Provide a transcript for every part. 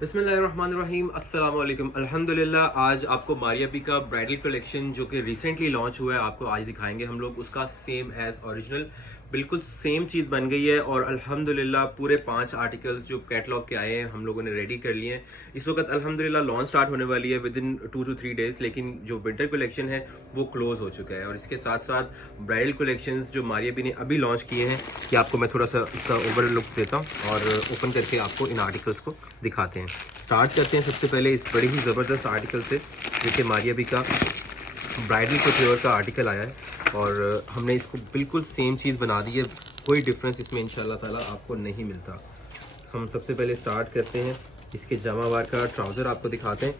बिस्मिल्लाहिर्रहमानिर्रहीम, अस्सलाम वालेकुम। अल्हम्दुलिल्लाह, आज आपको मारिया बी का ब्राइडल कलेक्शन जो कि रिसेंटली लॉन्च हुआ है आपको आज दिखाएंगे हम लोग। उसका सेम एज ओरिजिनल बिल्कुल सेम चीज़ बन गई है और अल्हम्दुलिल्लाह पूरे 5 आर्टिकल्स जो कैटलॉग के आए हैं हम लोगों ने रेडी कर लिए हैं। इस वक्त अल्हम्दुलिल्लाह लॉन्च स्टार्ट होने वाली है विद इन 2 to 3 डेज, लेकिन जो विंटर कलेक्शन है वो क्लोज हो चुका है। और इसके साथ साथ ब्राइडल कलेक्शंस जो मारिया बी ने अभी लॉन्च किए हैं कि आपको मैं थोड़ा सा इसका ओवर लुक देता हूँ और ओपन करके आपको इन आर्टिकल्स को दिखाते हैं। स्टार्ट करते हैं सबसे पहले इस बड़ी ही ज़बरदस्त आर्टिकल से, जो कि मारिया बी का ब्राइडल कुट्योर का आर्टिकल आया है और हमने इसको बिल्कुल सेम चीज़ बना दी है। कोई डिफरेंस इसमें इंशाल्लाह ताला आपको नहीं मिलता। हम सबसे पहले स्टार्ट करते हैं इसके जमावार का ट्राउज़र आपको दिखाते हैं।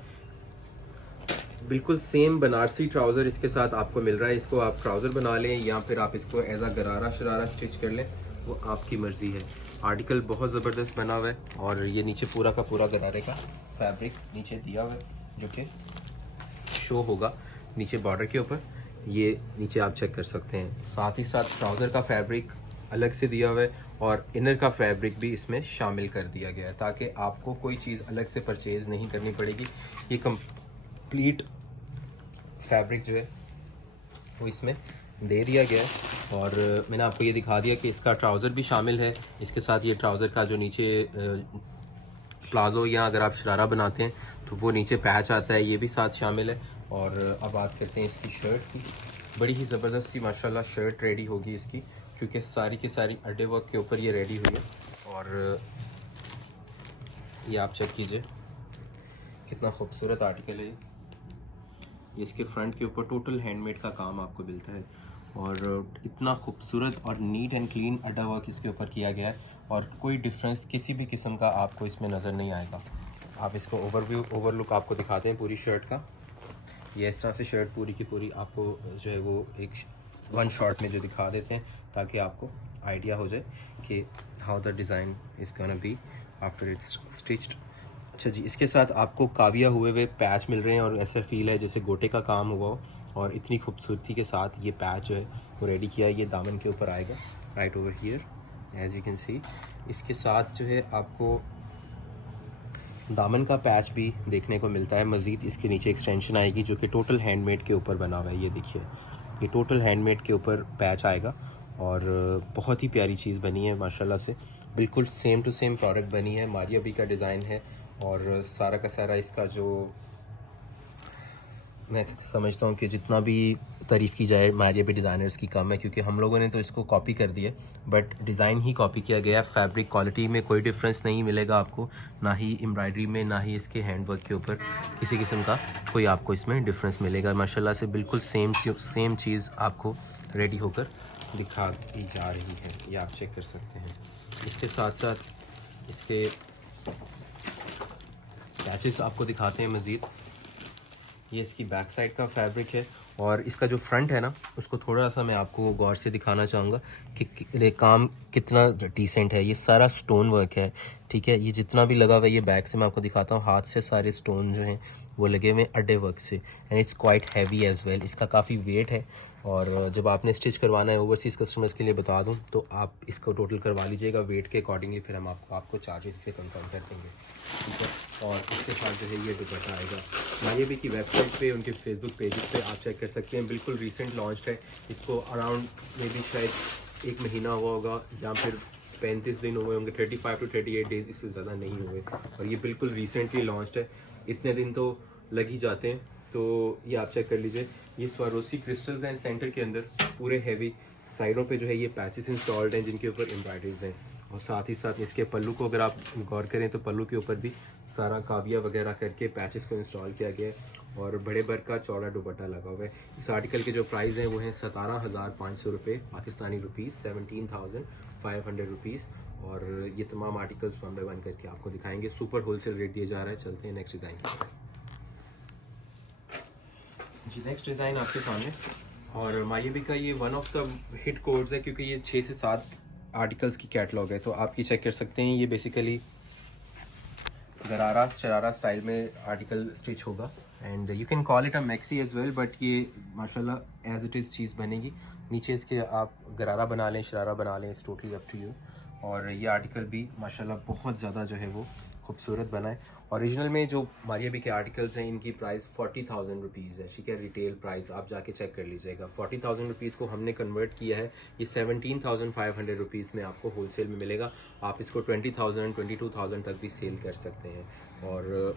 बिल्कुल सेम बनारसी ट्राउज़र इसके साथ आपको मिल रहा है। इसको आप ट्राउज़र बना लें या फिर आप इसको एज आ गरारा शरारा स्टिच कर लें, वो आपकी मर्ज़ी है। आर्टिकल बहुत ज़बरदस्त बना हुआ है और ये नीचे पूरा का पूरा गरारे का फैब्रिक नीचे दिया हुआ है जो कि शो होगा नीचे बॉर्डर के ऊपर। ये नीचे आप चेक कर सकते हैं। साथ ही साथ ट्राउज़र का फैब्रिक अलग से दिया हुआ है और इनर का फैब्रिक भी इसमें शामिल कर दिया गया है ताकि आपको कोई चीज़ अलग से परचेज़ नहीं करनी पड़ेगी। ये कंप्लीट फैब्रिक जो है वो इसमें दे दिया गया है और मैंने आपको ये दिखा दिया कि इसका ट्राउज़र भी शामिल है। इसके साथ ये ट्राउज़र का जो नीचे प्लाज़ो या अगर आप शरारा बनाते हैं तो वो नीचे पैच आता है, ये भी साथ शामिल है। और अब बात करते हैं इसकी शर्ट की। बड़ी ही ज़बरदस्त सी माशाल्लाह शर्ट रेडी होगी इसकी, क्योंकि सारी की सारी अड्डे वर्क के ऊपर ये रेडी हुई है। और ये आप चेक कीजिए कितना खूबसूरत आर्टिकल है ये। इसके फ्रंट के ऊपर टोटल हैंडमेड का काम आपको मिलता है और इतना खूबसूरत और नीट एंड क्लीन अड्डा वर्क इसके ऊपर किया गया है और कोई डिफरेंस किसी भी किस्म का आपको इसमें नज़र नहीं आएगा। आप इसको ओवरलुक आपको दिखाते हैं पूरी शर्ट का। ये इस तरह से शर्ट पूरी की पूरी आपको जो है वो एक वन शॉट में जो दिखा देते हैं ताकि आपको आइडिया हो जाए कि how the design is gonna be after it's stitched. अच्छा जी, इसके साथ आपको काविया हुए पैच मिल रहे हैं और ऐसा फील है जैसे गोटे का काम हुआ हो और इतनी खूबसूरती के साथ ये पैच जो है वो रेडी किया है। ये दामन के ऊपर आएगा right over here as you can see. इसके साथ जो है आपको दामन का पैच भी देखने को मिलता है। मज़ीद इसके नीचे एक्सटेंशन आएगी जो कि टोटल हैंडमेड के ऊपर बना हुआ है। ये देखिए, ये टोटल हैंडमेड के ऊपर पैच आएगा और बहुत ही प्यारी चीज़ बनी है माशाल्लाह से। बिल्कुल सेम टू सेम प्रोडक्ट बनी है, मारिया बी का डिज़ाइन है और सारा का सारा इसका जो मैं समझता हूँ कि जितना भी तारीफ़ की जाए मारिया बी डिज़ाइनर्स की कम है, क्योंकि हम लोगों ने तो इसको कॉपी कर दिया बट डिज़ाइन ही कॉपी किया गया। फैब्रिक क्वालिटी में कोई डिफरेंस नहीं मिलेगा आपको, ना ही एम्ब्रॉयडरी में ना ही इसके हैंडवर्क के ऊपर किसी किस्म का कोई आपको इसमें डिफरेंस मिलेगा। माशाल्लाह से बिल्कुल सेम चीज़ आपको रेडी होकर दिखा दी जा रही है, ये आप चेक कर सकते हैं। इसके साथ साथ इसके पैचेस आपको दिखाते हैं मज़ीद। ये इसकी बैक साइड का फैब्रिक है और इसका जो फ्रंट है ना उसको थोड़ा सा मैं आपको गौर से दिखाना चाहूँगा कि काम कितना डिसेंट है। ये सारा स्टोन वर्क है, ठीक है। ये जितना भी लगा हुआ है ये बैक से मैं आपको दिखाता हूँ, हाथ से सारे स्टोन जो हैं वो लगे हुए अड्डे वर्क से and it's quite heavy as well. इसका काफ़ी वेट है और जब आपने स्टिच करवाना है ओवरसीज़ कस्टमर्स के लिए बता दूं तो आप इसको टोटल करवा लीजिएगा वेट के अकॉर्डिंगली, फिर हम आपको चार्जेस से कंफर्म कर देंगे, ठीक है। और इसके साथ जो है ये दुपट्टा आएगा। मारिया बी की वेबसाइट पे उनके फेसबुक पेजेस पे आप चेक कर सकते हैं, बिल्कुल रिसेंट लॉन्च है। इसको अराउंड मे बी शायद 1 महीना हुआ होगा या फिर 35 दिन हुए होंगे, 35 to 38 डेज़, इससे ज़्यादा नहीं हुए और ये बिल्कुल रिसेंटली लॉन्च है। इतने दिन तो लग ही जाते हैं, तो ये आप चेक कर लीजिए। ये स्वारोसी क्रिस्टल्स हैं सेंटर के अंदर पूरे हैवी, साइडों पे जो है ये पैचेस इंस्टॉल्ड हैं जिनके ऊपर एम्ब्रॉयडरीज हैं और साथ ही साथ इसके पल्लू को अगर आप गौर करें तो पल्लू के ऊपर भी सारा काविया वगैरह करके पैचेस को इंस्टॉल किया गया है और बड़े भर का चौड़ा दुपट्टा लगा हुआ है। इस आर्टिकल के जो प्राइस हैं वो हैं 17,500 रुपये पाकिस्तानी रुपीज़, 17,500 रुपीज़। और ये तमाम आर्टिकल्स 1 by 1 करके आपको दिखाएंगे। सुपर होलसेल रेट दिया जा रहा है। चलते हैं नेक्स्ट डिज़ाइन की तरफ। जी, नेक्स्ट डिज़ाइन आपके सामने और मारिया बी का ये one of the hit codes है क्योंकि ये 6 से 7 आर्टिकल्स की कैटलॉग है, तो आप ये चेक कर सकते हैं। ये बेसिकली गरारा शरारा स्टाइल में आर्टिकल स्टिच होगा and you can call it a maxi as well, but ये माशाल्लाह एज इट इज़ चीज़ बनेगी। नीचे इसके आप गरारा बना लें, शरारा बना लें, it's totally up to you. और ये आर्टिकल भी माशाल्लाह बहुत ज़्यादा जो है वो खूबसूरत बना है। ओरिजिनल में जो मारिया बी के आर्टिकल्स हैं इनकी प्राइस 40,000 रुपीज़ है, ठीक है। रिटेल प्राइस आप जाके चेक कर लीजिएगा। 40,000 रुपीज़ को हमने कन्वर्ट किया है, ये 17,500 रुपीज़ में आपको होलसेल में मिलेगा। आप इसको 20,000 22,000 तक भी सेल कर सकते हैं। और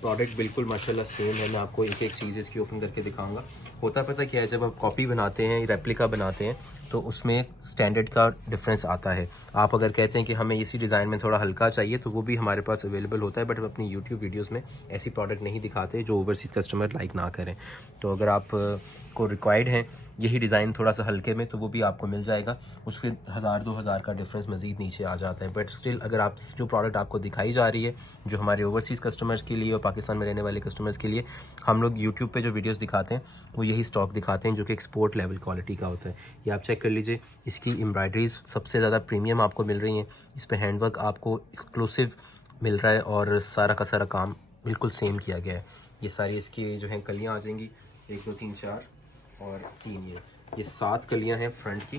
प्रोडक्ट बिल्कुल माशाल्लाह सेम है। मैं आपको एक एक चीज़ इसकी ओपन करके दिखाऊंगा। होता पता क्या है, जब आप कॉपी बनाते हैं, रेप्लिका बनाते हैं, तो उसमें स्टैंडर्ड का डिफरेंस आता है। आप अगर कहते हैं कि हमें इसी डिज़ाइन में थोड़ा हल्का चाहिए, तो वो भी हमारे पास अवेलेबल होता है, बट हम अपनी यूट्यूब वीडियोस में ऐसी प्रोडक्ट नहीं दिखाते जो ओवरसीज़ कस्टमर लाइक ना करें। तो अगर आप को रिक्वायर्ड हैं यही डिज़ाइन थोड़ा सा हल्के में, तो वो भी आपको मिल जाएगा। उसके 1000-2000 का डिफरेंस मज़ीद नीचे आ जाता है। बट स्टिल अगर आप जो प्रोडक्ट आपको दिखाई जा रही है, जो हमारे ओवरसीज़ कस्टमर्स के लिए और पाकिस्तान में रहने वाले कस्टमर्स के लिए हम लोग यूट्यूब पे जो वीडियोस दिखाते हैं वो यही स्टॉक दिखाते हैं, जो कि एक्सपोर्ट लेवल क्वालिटी का होता है। ये आप चेक कर लीजिए। इसकी एम्ब्रॉयडरीज सबसे ज़्यादा प्रीमियम आपको मिल रही हैं। इस पर हैंडवर्क आपको एक्सक्लूसिव मिल रहा है और सारा का सारा काम बिल्कुल सेम किया गया है। ये सारी इसकी जो है कलियाँ आ जाएंगी, 1 2 3 4 और 3। ये 7 कलियाँ हैं फ्रंट की,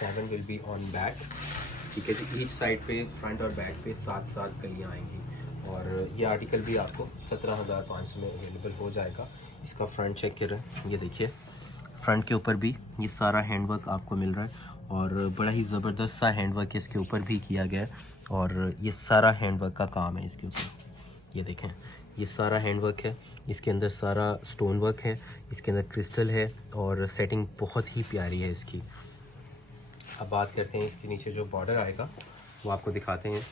7 विल बी ऑन बैक, ठीक है जी। ईच साइड पे फ्रंट और बैक पे 7 कलियाँ आएंगी। और ये आर्टिकल भी आपको 17,500 में अवेलेबल हो जाएगा। इसका फ्रंट चेक करें, ये देखिए फ्रंट के ऊपर भी ये सारा हैंडवर्क आपको मिल रहा है और बड़ा ही ज़बरदस्त सा हैंडवर्क इसके ऊपर भी किया गया है। और ये सारा हैंडवर्क का काम है इसके ऊपर। ये देखें, ये सारा हैंडवर्क है, इसके अंदर सारा स्टोन वर्क है, इसके अंदर क्रिस्टल है और सेटिंग बहुत ही प्यारी है इसकी। अब बात करते हैं इसके नीचे जो बॉर्डर आएगा वो आपको दिखाते हैं।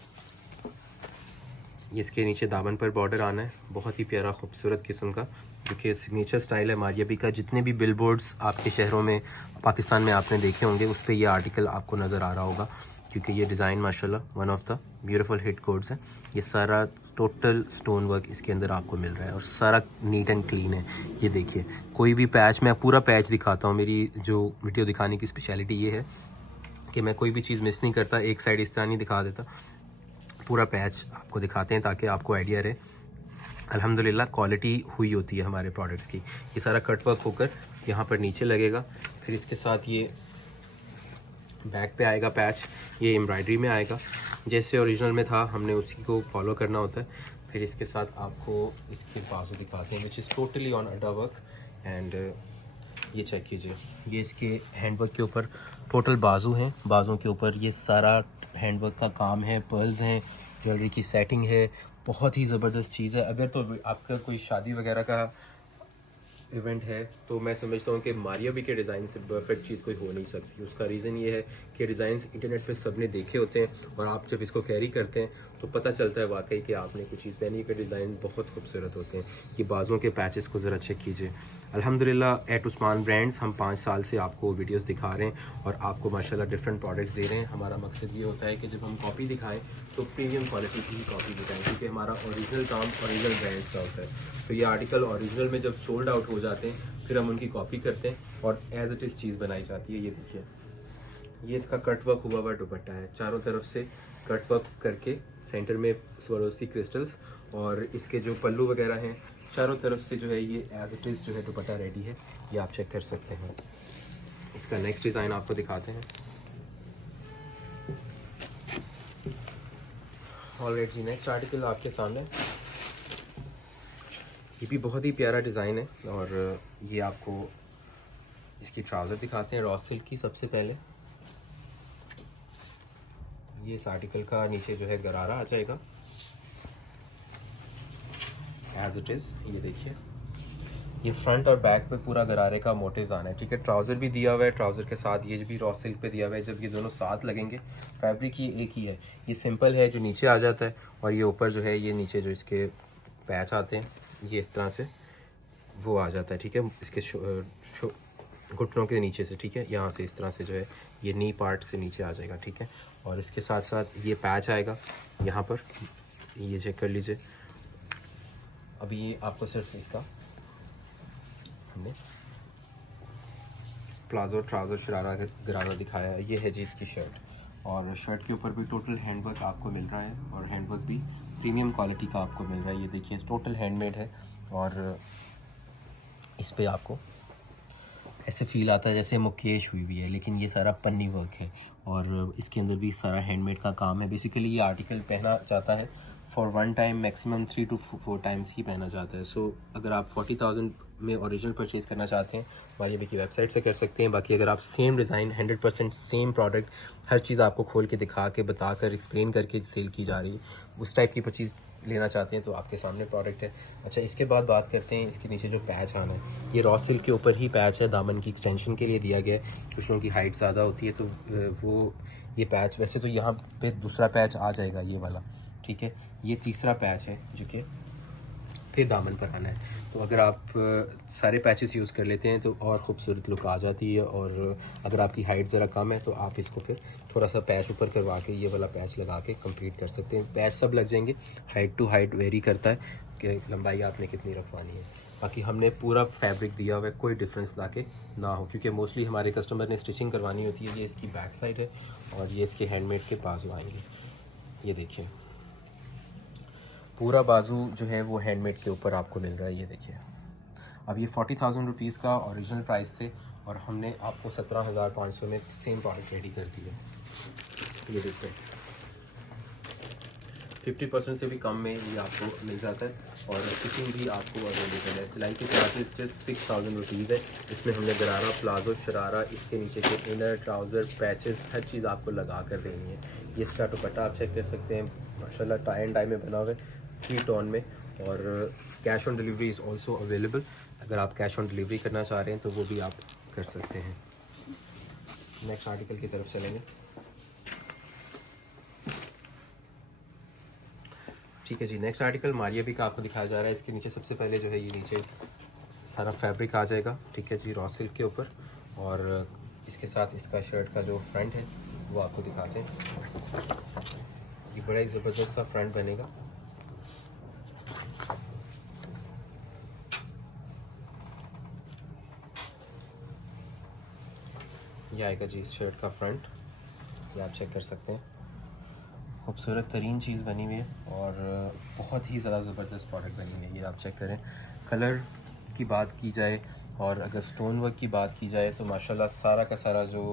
इसके नीचे दामन पर बॉर्डर आना है, बहुत ही प्यारा खूबसूरत किस्म का, जो कि सिग्नेचर स्टाइल है मारिया बी का। जितने भी बिलबोर्ड्स आपके शहरों में पाकिस्तान में आपने देखे होंगे उस पर यह आर्टिकल आपको नज़र आ रहा होगा, क्योंकि ये डिज़ाइन माशाल्लाह one of the beautiful hit codes है। ये सारा टोटल स्टोन वर्क इसके अंदर आपको मिल रहा है और सारा नीट एंड क्लीन है। ये देखिए, कोई भी पैच, मैं पूरा पैच दिखाता हूँ। मेरी जो वीडियो दिखाने की स्पेशलिटी ये है कि मैं कोई भी चीज़ मिस नहीं करता, एक साइड इस तरह नहीं दिखा देता, पूरा पैच आपको दिखाते हैं ताकि आपको आइडिया रहे। अल्हम्दुलिल्लाह क्वालिटी हुई होती है हमारे प्रोडक्ट्स की। ये सारा कट वर्क होकर यहाँ पर नीचे लगेगा, फिर इसके साथ ये बैक पे आएगा पैच, ये एम्ब्रॉयडरी में आएगा जैसे ओरिजिनल में था, हमने उसी को फॉलो करना होता है। फिर इसके साथ आपको इसके बाजू दिखाते हैं विच इज़ टोटली ऑन अडा वर्क। एंड ये चेक कीजिए, ये इसके हैंडवर्क के ऊपर टोटल बाजू हैं, बाजुओं के ऊपर ये सारा हैंडवर्क का काम है, पर्ल्स हैं, ज्वेलरी की सेटिंग है, बहुत ही ज़बरदस्त चीज़ है। अगर तो आपका कोई शादी वगैरह का इवेंट है तो मैं समझता हूँ कि मारिया बी के डिज़ाइन से परफेक्ट चीज़ कोई हो नहीं सकती। उसका रीज़न ये है कि डिज़ाइंस इंटरनेट पे सबने देखे होते हैं और आप जब इसको कैरी करते हैं तो पता चलता है वाकई कि आपने कुछ चीज़ पहनी के डिज़ाइन बहुत खूबसूरत होते हैं। ये बाजुओं के पैचेस को ज़रा चेक कीजिए। अल्हम्दुलिल्लाह एट उस्मान ब्रांड्स हम 5 साल से आपको वीडियोस दिखा रहे हैं और आपको माशाल्लाह डिफरेंट प्रोडक्ट्स दे रहे हैं। हमारा मकसद ये होता है कि जब हम कॉपी दिखाएं तो प्रीमियम क्वालिटी की ही कॉपी दिखाएं, क्योंकि हमारा ओरिजिनल काम ओरिजिनल ब्रांड्स का होता है। तो ये आर्टिकल ओरिजिनल में जब सोल्ड आउट हो जाते हैं फिर हम उनकी कॉपी करते हैं और एज इट इज़ चीज़ बनाई जाती है। ये देखिए, ये इसका कट वर्क हुआ दुपट्टा है, चारों तरफ से कट वर्क करके सेंटर में स्वरोस्ती क्रिस्टल्स, और इसके जो पल्लू वगैरह हैं चारों तरफ से जो है ये एज इट इज़ जो है दुपट्टा रेडी है। ये आप चेक कर सकते हैं। इसका नेक्स्ट डिज़ाइन आपको दिखाते हैं। ऑलराइट जी, नेक्स्ट आर्टिकल आपके सामने, ये भी बहुत ही प्यारा डिज़ाइन है और ये आपको इसकी ट्राउज़र दिखाते हैं रॉ सिल्क की। सबसे पहले ये इस आर्टिकल का नीचे जो है गरारा आ जाएगा एज इट इज़। ये देखिए, ये फ्रंट और बैक पे पूरा गरारे का मोटिव्स आना है, ठीक है। ट्राउज़र भी दिया हुआ है, ट्राउज़र के साथ ये भी रॉ सिल्क पे दिया हुआ है। जब ये दोनों साथ लगेंगे, फैब्रिक ये एक ही है। ये सिंपल है जो नीचे आ जाता है और ये ऊपर जो है ये नीचे जो इसके पैच आते हैं ये इस तरह से वो आ जाता है, ठीक है। इसके घुटनों के नीचे से, ठीक है, यहाँ से इस तरह से जो है ये नी पार्ट से नीचे आ जाएगा, ठीक है। और इसके साथ साथ ये पैच आएगा यहाँ पर, ये चेक कर लीजिए। अभी आपको सिर्फ इसका हमने प्लाजो ट्राउज़र शरारा गरारा दिखाया है। ये है जी इसकी शर्ट, और शर्ट के ऊपर भी टोटल हैंडवर्क आपको मिल रहा है और हैंडवर्क भी प्रीमियम क्वालिटी का आपको मिल रहा है। ये देखिए टोटल हैंडमेड है और इस पे आपको ऐसे फील आता है जैसे मुकेश हुई हुई है, लेकिन ये सारा पन्नी वर्क है और इसके अंदर भी सारा हैंडमेड का काम है। बेसिकली ये आर्टिकल पहना जाता है for one time, maximum 3 to 4 times ही पहना जाता है। सो अगर आप 40,000 में ओरिजिनल परचेज़ करना चाहते हैं मारिया बी की वेबसाइट से कर सकते हैं। बाकी अगर आप सेम डिज़ाइन 100% सेम प्रोडक्ट, हर चीज़ आपको खोल के दिखा के बता कर एक्सप्लेन करके सेल की जा रही है, उस टाइप की परचेज़ लेना चाहते हैं तो आपके सामने प्रोडक्ट है। अच्छा, इसके बाद बात करते हैं इसके नीचे जो पैच आना है। ये रॉ सिल्क के ऊपर ही पैच है, दामन की एक्सटेंशन के लिए दिया गया है। कुछ लोगों की हाइट ज़्यादा होती है तो वो ये पैच, वैसे तो यहाँ पे दूसरा पैच आ जाएगा ये वाला, ठीक है। ये तीसरा पैच है जो कि फिर दामन पर आना है। तो अगर आप सारे पैचेस यूज़ कर लेते हैं तो और ख़ूबसूरत लुक आ जाती है। और अगर आपकी हाइट ज़रा कम है तो आप इसको फिर थोड़ा सा पैच ऊपर करवा के ये वाला पैच लगा के कंप्लीट कर सकते हैं। पैच सब लग जाएंगे, हाइट टू हाइट वेरी करता है कि लंबाई आपने कितनी रखवानी है। बाकी हमने पूरा फैब्रिक दिया हुआ है, कोई डिफरेंस ला के ना हो, क्योंकि मोस्टली हमारे कस्टमर ने स्टिचिंग करवानी होती है। ये इसकी बैक साइड है और ये इसके हैंडमेड के बाजू आएंगे। ये देखिए पूरा बाजू जो है वो हैंडमेड के ऊपर आपको मिल रहा है। ये देखिए अब ये 40,000 रुपीज़ का ओरिजिनल प्राइस थे और हमने आपको 17,500 में सेम प्रोडक्ट रेडी कर दिया। ये देखिए 50% से भी कम में ये आपको मिल जाता है और फिटिंग भी आपको अवेलेबल है। सिलाई के चार्जेस जस्ट 6,000 रुपीज़ है। इसमें हमने गरारा, प्लाजो, शरारा, इसके नीचे के इनर, ट्राउज़र, पैचेस, हर चीज़ आपको लगा कर देनी है। ये इसका दुपट्टा आप चेक कर सकते हैं, माशाल्लाह टाई एंड डाई में बना हुआ है 3 टोन में। और cash on delivery is also available. अगर आप कैश ऑन डिलीवरी करना चाह रहे हैं तो वो भी आप कर सकते हैं। नेक्स्ट आर्टिकल की तरफ चलेंगे। ठीक है जी, नेक्स्ट आर्टिकल मारिया बी का आपको दिखाया जा रहा है। इसके नीचे सबसे पहले जो है ये नीचे सारा फैब्रिक आ जाएगा, ठीक है जी, रॉ सिल्क के ऊपर। और इसके साथ इसका शर्ट का जो फ्रंट है वो आपको दिखाते हैं। ये बड़ा ही ज़बरदस्त सा फ्रंट बनेगा। ये आएगा जी इस शर्ट का फ्रंट, ये आप चेक कर सकते हैं। खूबसूरत तरीन चीज़ बनी हुई है और बहुत ही ज़्यादा ज़बरदस्त प्रोडक्ट बनी हुई है। ये आप चेक करें। कलर की बात की जाए और अगर स्टोन वर्क की बात की जाए तो माशाल्लाह सारा का सारा जो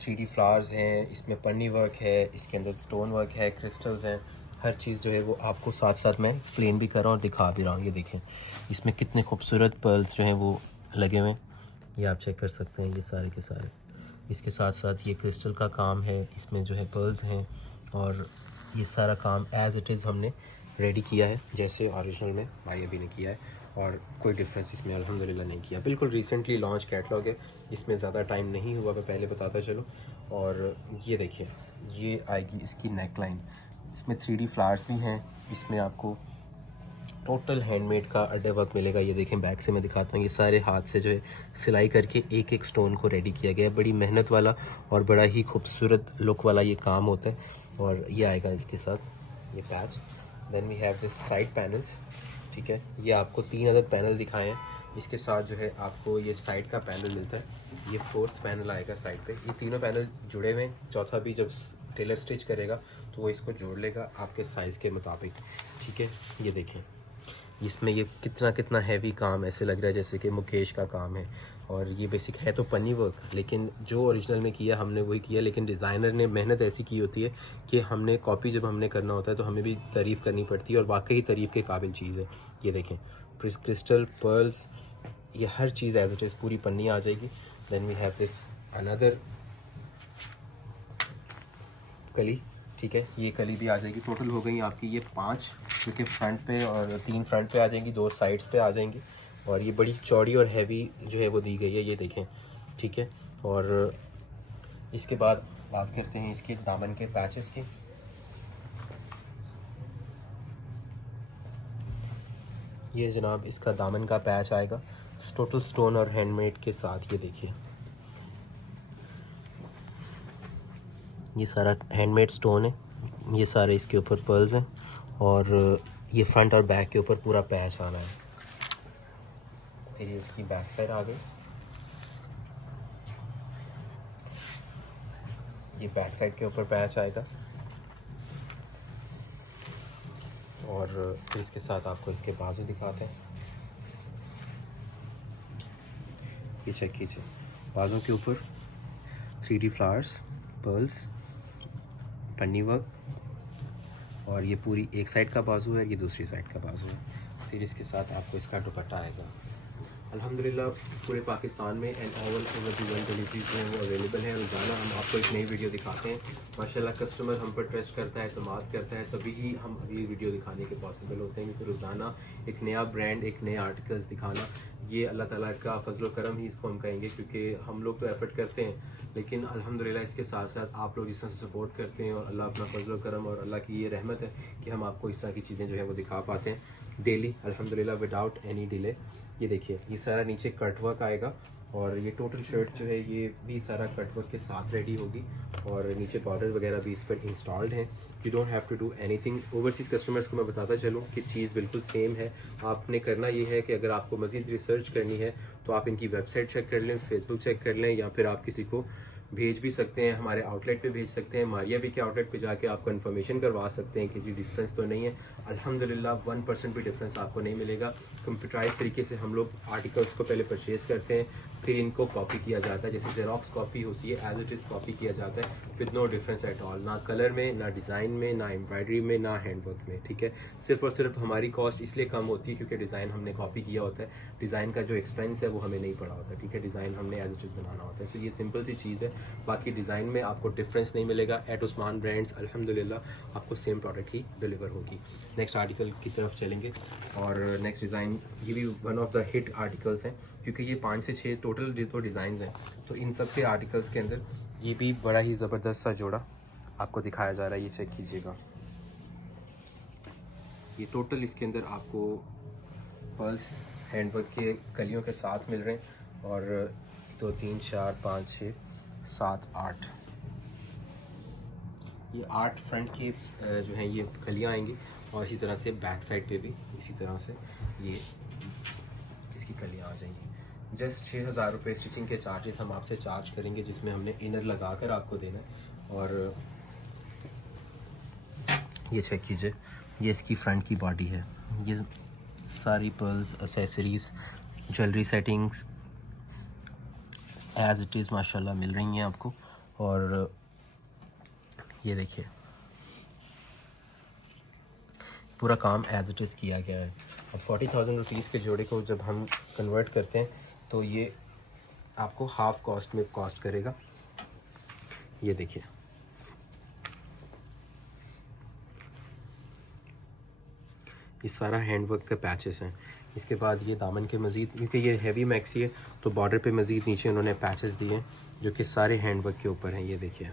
3D फ्लावर्स हैं, इसमें पन्नी वर्क है, इसके अंदर स्टोन वर्क है, क्रिस्टल्स हैं, हर चीज़ जो है वो आपको साथ साथ मैं एक्सप्लेन भी कर रहा हूँ और दिखा भी रहा हूँ। ये देखें इसमें कितने खूबसूरत पर्ल्स जो हैं वो लगे हुए हैं, ये आप चेक कर सकते हैं। ये सारे के सारे, इसके साथ साथ ये क्रिस्टल का काम है, इसमें जो है पर्ल्स हैं और ये सारा काम एज़ इट इज़ हमने रेडी किया है जैसे ओरिजिनल में मारिया बी ने किया है और कोई डिफरेंस इसमें अल्हम्दुलिल्लाह नहीं किया। बिल्कुल रिसेंटली लॉन्च कैटलॉग है, इसमें ज़्यादा टाइम नहीं हुआ, मैं पहले बताता चलो। और ये देखिए ये आएगी इसकी नेक लाइन, इसमें 3D फ्लावर्स भी हैं, इसमें आपको टोटल हैंडमेड का अड्डे वर्क मिलेगा। ये देखें बैक से मैं दिखाता हूँ, ये सारे हाथ से जो है सिलाई करके एक एक स्टोन को रेडी किया गया है। बड़ी मेहनत वाला और बड़ा ही खूबसूरत लुक वाला ये काम होता है। और ये आएगा इसके साथ ये patch. Then we have this side panels, ठीक है। ये आपको 3 अदद पैनल दिखाए हैं, इसके साथ जो है आपको ये साइड का पैनल मिलता है। ये 4th पैनल आएगा साइड पे। ये तीनों पैनल जुड़े हुए हैं, चौथा भी जब टेलर स्टिच करेगा तो वो इसको जोड़ लेगा आपके साइज़ के मुताबिक, ठीक है। ये देखें इसमें ये कितना कितना हैवी काम, ऐसे लग रहा है जैसे कि मुकेश का काम है। और ये बेसिक है तो पन्नी वर्क, लेकिन जो ओरिजिनल में किया हमने वही किया, लेकिन डिज़ाइनर ने मेहनत ऐसी की होती है कि हमने कॉपी जब हमने करना होता है तो हमें भी तारीफ़ करनी पड़ती है और वाकई तारीफ़ के काबिल चीज़ है। ये देखें क्रिस्टल, पर्ल्स, ये हर चीज़ एज इट इज़ पूरी पन्नी आ जाएगी। Then we have this another कली, ठीक है, ये कली भी आ जाएगी। टोटल हो गई आपकी ये 5, जो कि फ्रंट पे और 3 फ्रंट पे आ जाएंगी, 2 साइड्स पे आ जाएंगी। और ये बड़ी चौड़ी और हैवी जो है वो दी गई है, ये देखें, ठीक है। और इसके बाद बात करते हैं इसके दामन के पैचेस की। ये जनाब इसका दामन का पैच आएगा टोटल स्टोन और हैंडमेड के साथ। ये देखिए ये सारा हैंडमेड स्टोन है, ये सारे इसके ऊपर पर्ल्स हैं और ये फ्रंट और बैक के ऊपर पूरा पैच आना है। फिर ये इसकी बैक साइड आ गई। ये बैक साइड के ऊपर पैच आएगा और फिर इसके साथ आपको इसके बाजू दिखाते हैं। ये चेक कीजिए, बाजू के ऊपर 3D फ्लावर्स, पर्ल्स, पन्नी वर्क और ये पूरी एक साइड का बाजू है, ये दूसरी साइड का बाजू है। फिर इसके साथ आपको इसका दुपट्टा आएगा। अल्हम्दुलिल्लाह पूरे पाकिस्तान में and all over the world delivery जो है वो अवेलेबल है। रोज़ाना हम आपको एक नई वीडियो दिखाते हैं। माशाल्लाह कस्टमर हम पर ट्रस्ट करता है, एतमाद करता है, तभी ही हम अगली वीडियो दिखाने के पॉसिबल होते हैं। क्योंकि रोज़ाना एक नया ब्रांड, एक नए आर्टिकल्स दिखाना, ये अल्लाह ताला का फजल करम ही इसको हम कहेंगे। क्योंकि हम लोग तो एफर्ट करते हैं, लेकिन अल्हम्दुलिल्लाह इसके साथ साथ आप लोग जिस तरह से सपोर्ट करते हैं और अल्लाह अपना फजल करम और अल्लाह की ये रहमत है कि हम आपको इस तरह की चीज़ें जो है वो दिखा पाते हैं डेली अल्हम्दुलिल्लाह विदाउट एनी डिले। ये देखिए, ये सारा नीचे कट वर्क आएगा और ये टोटल शर्ट जो है ये भी सारा कट वर्क के साथ रेडी होगी और नीचे बॉर्डर वगैरह भी इस पर इंस्टॉल्ड हैं। You don't have to do anything. Overseas customers को मैं बताता चलूँ कि चीज़ बिल्कुल सेम है। आपने करना ये है कि अगर आपको मज़ीद रिसर्च करनी है तो आप इनकी वेबसाइट चेक कर लें, फेसबुक चेक कर लें, या फिर आप किसी को भेज भी सकते हैं, हमारे आउटलेट पे भेज सकते हैं। मारिया भी के आउटलेट पे जाके आप कंफर्मेशन करवा सकते हैं कि जी डिफरेंस तो नहीं है। अल्हम्दुलिल्लाह 1% भी डिफरेंस आपको नहीं मिलेगा। कंप्यूटराइज तरीके से हम लोग आर्टिकल्स को पहले परचेज़ करते हैं, फिर इनको कॉपी किया जाता है, जैसे जेरोक्स कॉपी होती है एज इट इज़ कॉपी किया जाता है with no difference at all, ना कलर में, ना डिज़ाइन में, ना एम्ब्रॉयडरी में, ना हैंडवर्क में। ठीक है, सिर्फ और सिर्फ हमारी कॉस्ट इसलिए कम होती है क्योंकि डिज़ाइन हमने कॉपी किया होता है। डिज़ाइन का जो एक्सपेंस है वो हमें नहीं पड़ा होता। ठीक है, डिज़ाइन हमने एज इट इज़ बनाना होता है। सो ये सिंपल सी चीज़ है। बाकी डिज़ाइन में आपको डिफरेंस नहीं मिलेगा। एट उस्मान ब्रांड्स अल्हम्दुलिल्लाह आपको सेम प्रोडक्ट ही डिलीवर होगी। नेक्स्ट आर्टिकल की तरफ चलेंगे और नेक्स्ट डिज़ाइन, ये भी one of the hit articles हैं क्योंकि ये 5 से 6 टोटल जो डिज़ाइन हैं, तो इन सब के आर्टिकल्स के अंदर ये भी बड़ा ही ज़बरदस्त सा जोड़ा आपको दिखाया जा रहा है। ये चेक कीजिएगा, ये टोटल इसके अंदर आपको पर्ल्स हैंडवर्क के कलियों के साथ मिल रहे हैं और 2 3 4 5 6 7 8, ये 8 फ्रंट की जो हैं ये कलियाँ आएंगी और इसी तरह से बैक साइड पे भी इसी तरह से ये इसकी कलियाँ आ जाएंगी। जस्ट 6,000 रुपये स्टिचिंग के चार्जेस हम आपसे चार्ज करेंगे, जिसमें हमने इनर लगा कर आपको देना है। और ये चेक कीजिए, ये इसकी फ्रंट की बॉडी है। ये सारी pearls, accessories, jewellery settings as it is माशाल्लाह मिल रही हैं आपको। और ये देखिए पूरा काम एज़ इट इज़ किया गया है। अब 40,000 रुपीज़ के जोड़े को जब हम कन्वर्ट करते हैं तो ये आपको हाफ़ कॉस्ट में कॉस्ट करेगा। ये देखिए, ये सारा हैंडवर्क के पैचेस हैं। इसके बाद ये दामन के मज़ीद, क्योंकि ये हैवी मैक्सी है तो बॉर्डर पे मज़ीद नीचे उन्होंने पैचेस दिए हैं जो कि सारे हैंडवर्क के ऊपर हैं। ये देखिए,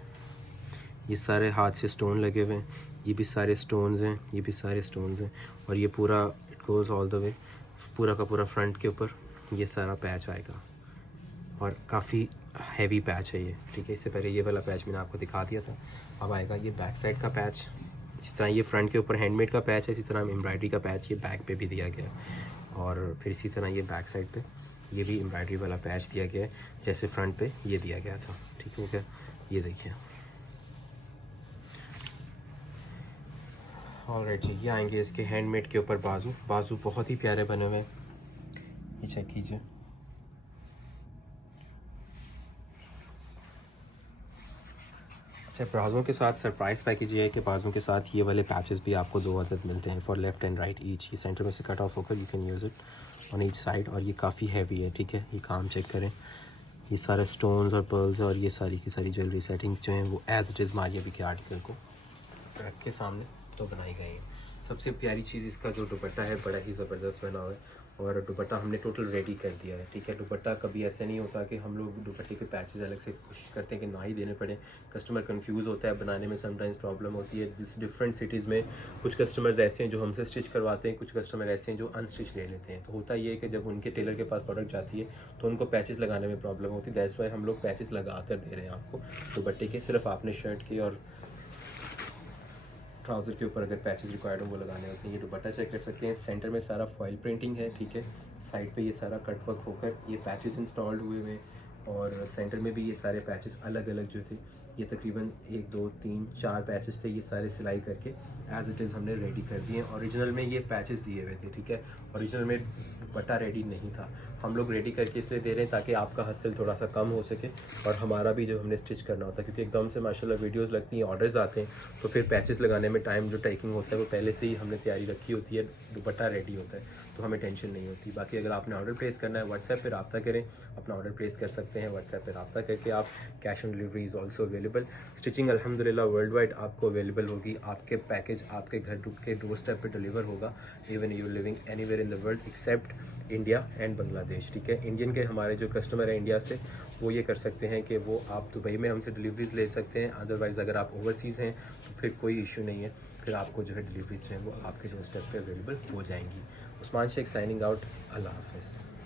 ये सारे हाथ से स्टोन लगे हुए हैं, ये भी सारे स्टोन्स हैं, ये भी सारे स्टोन्स हैं। और ये पूरा it goes all the way, पूरा का पूरा फ्रंट के ऊपर ये सारा पैच आएगा और काफ़ी हैवी पैच है ये। ठीक है, इससे पहले ये वाला पैच मैंने आपको दिखा दिया था। अब आएगा ये बैक साइड का पैच। जिस तरह ये फ्रंट के ऊपर हैंडमेड का पैच है, इसी तरह एम्ब्रॉयडरी का पैच ये बैक पे भी दिया गया है। और फिर इसी तरह ये बैक साइड पे ये भी एम्ब्रॉयडरी वाला पैच दिया गया है, जैसे फ्रंट पे ये दिया गया था। ठीक है, ये देखिए। ऑलराइट जी, ये आएंगे इसके हैंडमेड के ऊपर बाजू। बाजू बहुत ही प्यारे बने हुए हैं, ये चेक कीजिए। अच्छा, बाजू के साथ सरप्राइज़ पैकेज ये है कि बाजू के साथ ये वाले पैचेस भी आपको 2 अदद मिलते हैं for left and right each. ये सेंटर में से कट ऑफ होकर you can use it on each side. और ये काफ़ी हैवी है। ठीक है, ये काम चेक करें, ये सारे स्टोन्स और पर्ल्स और ये सारी की सारी ज्वेलरी सेटिंग्स जो हैं वो एज़ इट इज़ मारिया भी के आर्टिकल को रख के सामने तो बनाई गई है। सबसे प्यारी चीज़ इसका जो दुपट्टा है, बड़ा ही ज़बरदस्त बना हुआ है और दुपट्टा हमने टोटल रेडी कर दिया है। ठीक है, दुपट्टा कभी ऐसा नहीं होता कि हम लोग दुपट्टे के पैचेस अलग से कोशिश करते हैं कि ना ही देने पड़े। कस्टमर कंफ्यूज होता है, बनाने में समटाइम्स प्रॉब्लम होती है। जिस डिफरेंट सिटीज़ में कुछ कस्टमर्स ऐसे हैं जो हमसे स्टिच करवाते हैं, कुछ कस्टमर ऐसे हैं जो अनस्टिच ले लेते हैं। तो होता ये है कि जब उनके टेलर के पास प्रोडक्ट जाती है तो उनको पैचेस लगाने में प्रॉब्लम होती है। दैट्स वाई हम लोग पैचेस लगा कर दे रहे हैं आपको दुपट्टे के। सिर्फ आपने शर्ट की और ट्राउज़र के ऊपर अगर पैचेस रिक्वायर्ड हो वो लगाने होते हैं। ये दुपट्टा चेक कर सकते हैं, सेंटर में सारा फॉइल प्रिंटिंग है। ठीक है, साइड पे ये सारा कट वर्क होकर ये पैचेस इंस्टॉल्ड हुए हैं और सेंटर में भी ये सारे पैचेस अलग अलग जो थे ये तकरीबन 1 2 3 4 पैचेस थे, ये सारे सिलाई करके एज़ इट इज़ हमने रेडी कर दिए। ओरिजिनल में ये पैचेस दिए हुए थे, ठीक है, ओरिजिनल में दुपट्टा रेडी नहीं था। हम लोग रेडी करके इसलिए दे रहे हैं ताकि आपका हसल थोड़ा सा कम हो सके और हमारा भी जो हमने स्टिच करना होता है, क्योंकि एकदम से माशाल्लाह वीडियोस लगती हैं, ऑर्डर्स आते हैं, तो फिर पैचेस लगाने में टाइम जो टेकिंग होता है वो पहले से ही हमने तैयारी रखी होती है, दुपट्टा रेडी होता है, तो हमें टेंशन नहीं होती। बाकी अगर आपने ऑर्डर प्लेस करना है व्हाट्सएप पर रब्ता करें, अपना ऑर्डर प्लेस कर सकते हैं व्हाट्सएप पर रब्ता करके आप। Cash on delivery is also available. Stitching अल्हम्दुलिल्लाह वर्ल्ड वाइड आपको अवेलेबल होगी, आपके पैकेज आपके घर के डोर स्टेप पर डिलीवर होगा, even you living anywhere in the world accept India and Bangladesh, ठीक है। इंडियन के हमारे जो कस्टमर है इंडिया से, वो ये कर सकते हैं कि वो आप दुबई में हमसे डिलीवरीज ले सकते हैं। अदरवाइज़ अगर आप ओवरसीज़ हैं तो फिर कोई इशू नहीं है, फिर आपको जो है डिलीवरीज हैं वो आपके डोर स्टेप पर अवेलेबल हो जाएंगी। Usman Sheikh signing out. अल्लाह हाफ़िज़।